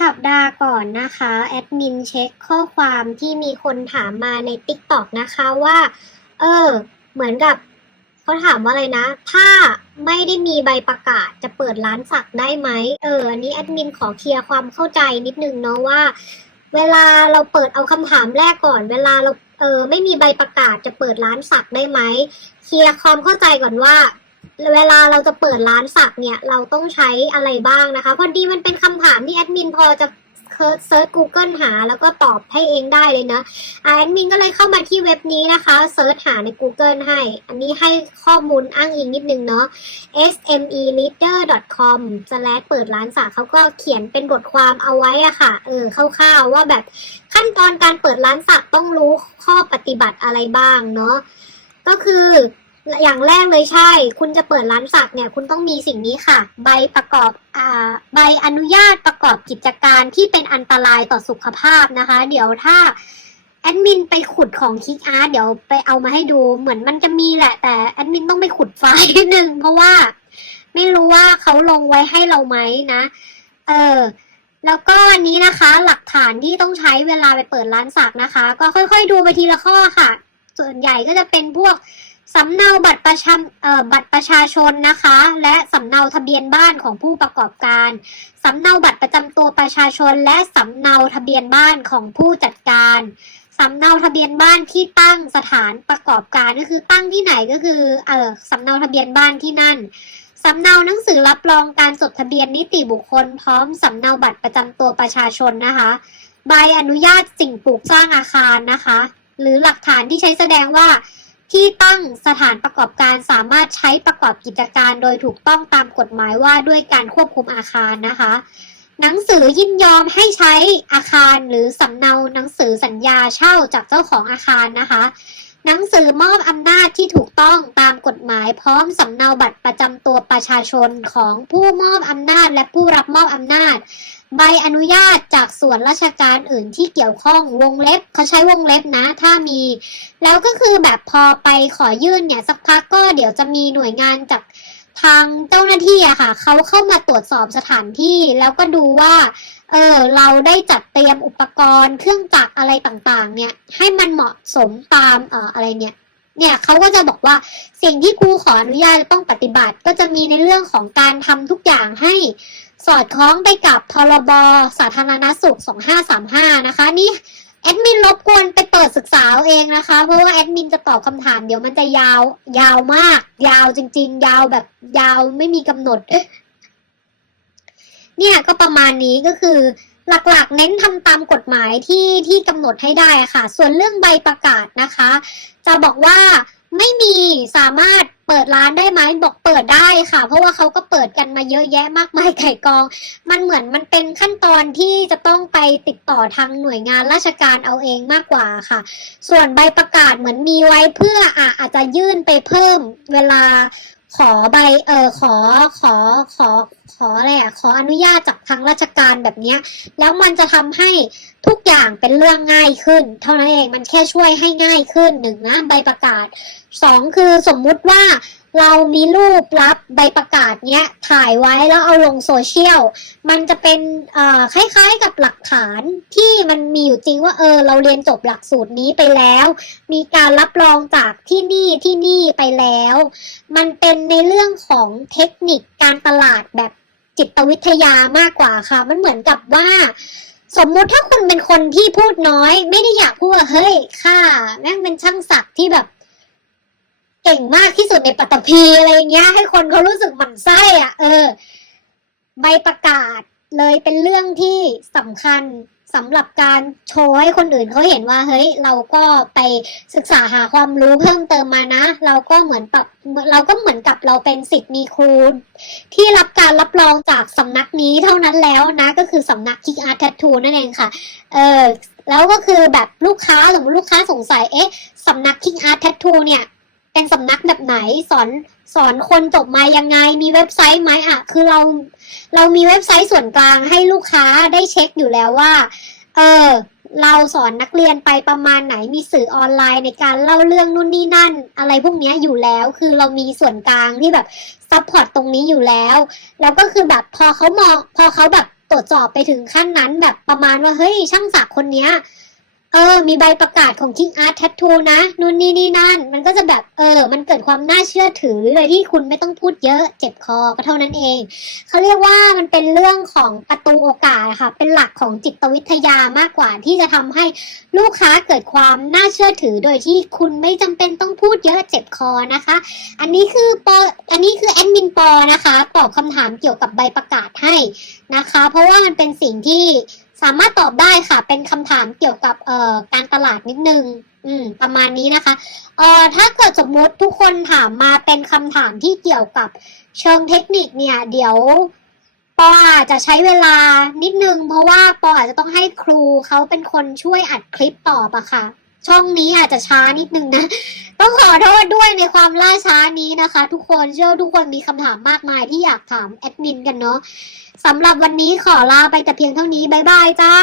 สัปดาห์ก่อนนะคะ แอดมินเช็คข้อความที่มีคนถามมาใน TikTok นะคะว่า เออ เหมือนกับเขาถามว่าอะไรนะ ถ้าไม่ได้มีใบประกาศจะเปิดร้านสักได้ไหม เออ อันนี้แอดมินขอเคลียร์ความเข้าใจนิดนึงเนาะว่า เวลาเราเปิดเอาคำถามแรกก่อน เวลาเราเออไม่มีใบประกาศจะเปิดร้านสักได้ไหม เคลียร์ความเข้าใจก่อนว่า เวลาเราจะเปิดร้านสักเนี่ย เราต้องใช้อะไรบ้างนะคะ พอดีมันเป็นคำถามที่แอดมินพอจะเซิร์ช Google หาแล้วก็ตอบให้เองได้เลยนะแอดมินก็เลยเข้ามาที่เว็บนี้นะคะเซิร์ชหาใน Google ให้ อันนี้ให้ข้อมูลอ้างอิงนิดนึงเนาะ smeleader.com เปิดร้านสักเขาก็เขียนเป็นบทความเอาไว้อะค่ะ เออคร่าวๆว่าแบบขั้นตอนการเปิดร้านสักต้องรู้ข้อปฏิบัติอะไรบ้างเนาะก็คือ อย่างแรกเลยใช่ คุณจะเปิดร้านสักเนี่ย คุณต้องมีสิ่งนี้ค่ะ ใบประกอบอ่าใบอนุญาตประกอบกิจการที่เป็นอันตรายต่อสุขภาพนะคะ เดี๋ยวถ้าแอดมินไปขุดของคิกอาร์เดี๋ยวไปเอามาให้ดูเหมือนมันจะมีแหละ แต่แอดมินต้องไปขุดไฟล์นิดนึงเพราะว่า ไม่รู้ว่าเขาลงไว้ให้เราไหมนะ เออแล้วก็อันนี้นะคะ หลักฐานที่ต้องใช้เวลาไปเปิดร้านสักนะคะ ก็ค่อยๆ ดูไปทีละข้อค่ะ ส่วนใหญ่ก็จะเป็นพวก สำเนาบัตรประชาเอ่อบัตรประชาชนนะคะ และสำเนาทะเบียนบ้านของผู้ประกอบการสำเนาบัตรประจำตัวประชาชน และสำเนาทะเบียนบ้านของผู้จัดการสำเนาทะเบียนบ้านที่ตั้งสถานประกอบการก็คือตั้งที่ไหนก็คือเออสำเนาทะเบียนบ้านที่นั่นสำเนาหนังสือรับรองการจดทะเบียนนิติบุคคล พร้อมสำเนาบัตรประจำตัวประชาชนนะคะ ใบอนุญาตสิ่งปลูกสร้างอาคารนะคะ หรือหลักฐานที่ใช้แสดงว่า ที่ตั้งสถานประกอบการสามารถใช้ประกอบกิจการโดยถูกต้องตามกฎหมายว่าด้วยการควบคุมอาคารนะคะ หนังสือยินยอมให้ใช้อาคารหรือสำเนาหนังสือสัญญาเช่าจากเจ้าของอาคารนะคะ หนังสือมอบอำนาจที่ถูกต้องตามกฎหมายพร้อมสำเนาบัตรประจำตัวประชาชนของผู้มอบอำนาจและผู้รับมอบอำนาจ ใบอนุญาตจากส่วนราชการอื่นที่เกี่ยวข้องวงเล็บเขาใช้วงเล็บนะ ถ้ามี แล้วก็คือแบบพอไปขอยื่นเนี่ยสักพักก็เดี๋ยวจะมีหน่วยงานจากทางเจ้าหน้าที่อะค่ะเขาเข้ามาตรวจสอบสถานที่ แล้วก็ดูว่าเออเราได้จัดเตรียมอุปกรณ์เครื่องจักรอะไรต่างๆ เนี่ย ให้มันเหมาะสมตามเอ่ออะไรเนี่ยเนี่ยเขาก็จะบอกว่าสิ่งที่ครูขออนุญาตจะต้องปฏิบัติ ก็จะมีในเรื่องของการทำทุกอย่างให้ สอดคล้องไปกับพรบสาธารณสุข 2535 นะคะ นี่แอดมินรบกวนไปเปิดศึกษาเอาเองนะคะ เพราะว่าแอดมินจะตอบคำถามเดี๋ยวมันจะยาวยาวมาก ยาวจริง ๆ ยาวแบบยาวไม่มีกำหนด เนี่ยก็ประมาณนี้ก็คือหลักๆ เน้นทำตามกฎหมายที่ที่กำหนดให้ได้ค่ะ ส่วนเรื่องใบประกาศนะคะ จะบอกว่า ไม่มีสามารถเปิดร้านได้ไหมบอกเปิดได้ค่ะ เพราะว่าเขาก็เปิดกันมาเยอะแยะมากมายไก่กอง มันเหมือนมันเป็นขั้นตอนที่จะต้องไปติดต่อทางหน่วยงานราชการเอาเองมากกว่าค่ะ ส่วนใบประกาศเหมือนมีไว้เพื่อออาจจะยื่นไปเพิ่มเวลา ขอใบเออขอขอขอขออะไรอะขออนุญาตจากทางราชการแบบเนี้ย แล้วมันจะทำให้ทุกอย่างเป็นเรื่องง่ายขึ้น เท่านั้นเองมันแค่ช่วยให้ง่ายขึ้นหนึ่งนะใบประกาศสองคือสมมุติว่า เรามีรูปรับใบประกาศเนี้ยถ่ายไว้แล้วเอาลงโซเชียล มันจะเป็นอ่อคล้ายๆกับหลักฐานที่มันมีอยู่จริงว่าเออเราเรียนจบหลักสูตรนี้ไปแล้ว มีการรับรองจากที่นี่ที่นี่ไปแล้ว มันเป็นในเรื่องของเทคนิคการตลาดแบบจิตวิทยามากกว่าค่ะ มันเหมือนกับว่าสมมุติถ้าคุณเป็นคนที่พูดน้อย ไม่ได้อยากพูดว่าเฮ้ยข้าแม่งเป็นช่างศักดิ์ที่แบบ เก่งมากที่สุดในปัตตภีอะไรเงี้ย ให้คนเขารู้สึกหมั่นไส้อะ เออ ใบประกาศเลยเป็นเรื่องที่สำคัญสำหรับการโชว์ให้คนอื่นเขาเห็นว่า เฮ้ย เราก็ไปศึกษาหาความรู้เพิ่มเติมมานะ เราก็เหมือนแบบเราก็เหมือนกับเราเป็นสิทธิ์มีครูที่รับการรับรองจากสำนักนี้เท่านั้นแล้วนะ ก็คือสำนัก Kick Art Tattoo นั่นเองค่ะ เออแล้วก็คือแบบลูกค้าสมมติลูกค้าสงสัยเอ๊ะสำนัก Kick Art Tattoo เนี่ย เป็นสำนักแบบไหนสอนสอนคนจบมายังไง มีเว็บไซต์ไหมอะ คือเรา เรามีเว็บไซต์ส่วนกลางให้ลูกค้าได้เช็คอยู่แล้วว่า เออ เราสอนนักเรียนไปประมาณไหนมีสื่อออนไลน์ในการเล่าเรื่องนู่นนี่นั่น อะไรพวกนี้อยู่แล้ว คือเรามีส่วนกลางที่แบบซัพพอร์ตตรงนี้อยู่แล้ว แล้วก็คือแบบพอเขามองพอเขาแบบตรวจสอบไปถึงขั้นนั้นแบบประมาณว่าเฮ้ยช่างศักดิ์คนเนี้ย เออ มีใบประกาศของ King Art Tattoo นะนู่นนี่นี่นั่น มันก็จะแบบเออ มันเกิดความน่าเชื่อถือโดยที่คุณไม่ต้องพูดเยอะเจ็บคอก็เท่านั้นเอง เขาเรียกว่ามันเป็นเรื่องของประตูโอกาสค่ะ เป็นหลักของจิตวิทยามากกว่าที่จะทำให้ลูกค้าเกิดความน่าเชื่อถือ โดยที่คุณไม่จำเป็นต้องพูดเยอะเจ็บคอนะคะ อันนี้คือปออันนี้คือแอดมินปอนะคะตอบคำถามเกี่ยวกับใบประกาศให้นะคะ เพราะว่ามันเป็นสิ่งที่ สามารถตอบได้ค่ะ เป็นคำถามเกี่ยวกับเอ่อการตลาดนิดนึง อืม ประมาณนี้นะคะ เอ่อ ถ้าเกิดสมมติทุกคนถามมาเป็นคำถามที่เกี่ยวกับเชิงเทคนิคเนี่ย เดี๋ยวปออาจจะใช้เวลานิดนึง เพราะว่าปออาจจะต้องให้ครูเขาเป็นคนช่วยอัดคลิปตอบอะค่ะ ช่องนี้อาจจะช้านิดนึงนะ ต้องขอโทษด้วยในความล่าช้านี้นะคะ ทุกคนเชื่อทุกคนมีคำถามมากมายที่อยากถามแอดมินกันเนาะสำหรับวันนี้ขอลาไปแต่เพียงเท่านี้ บ๊ายบายจ้า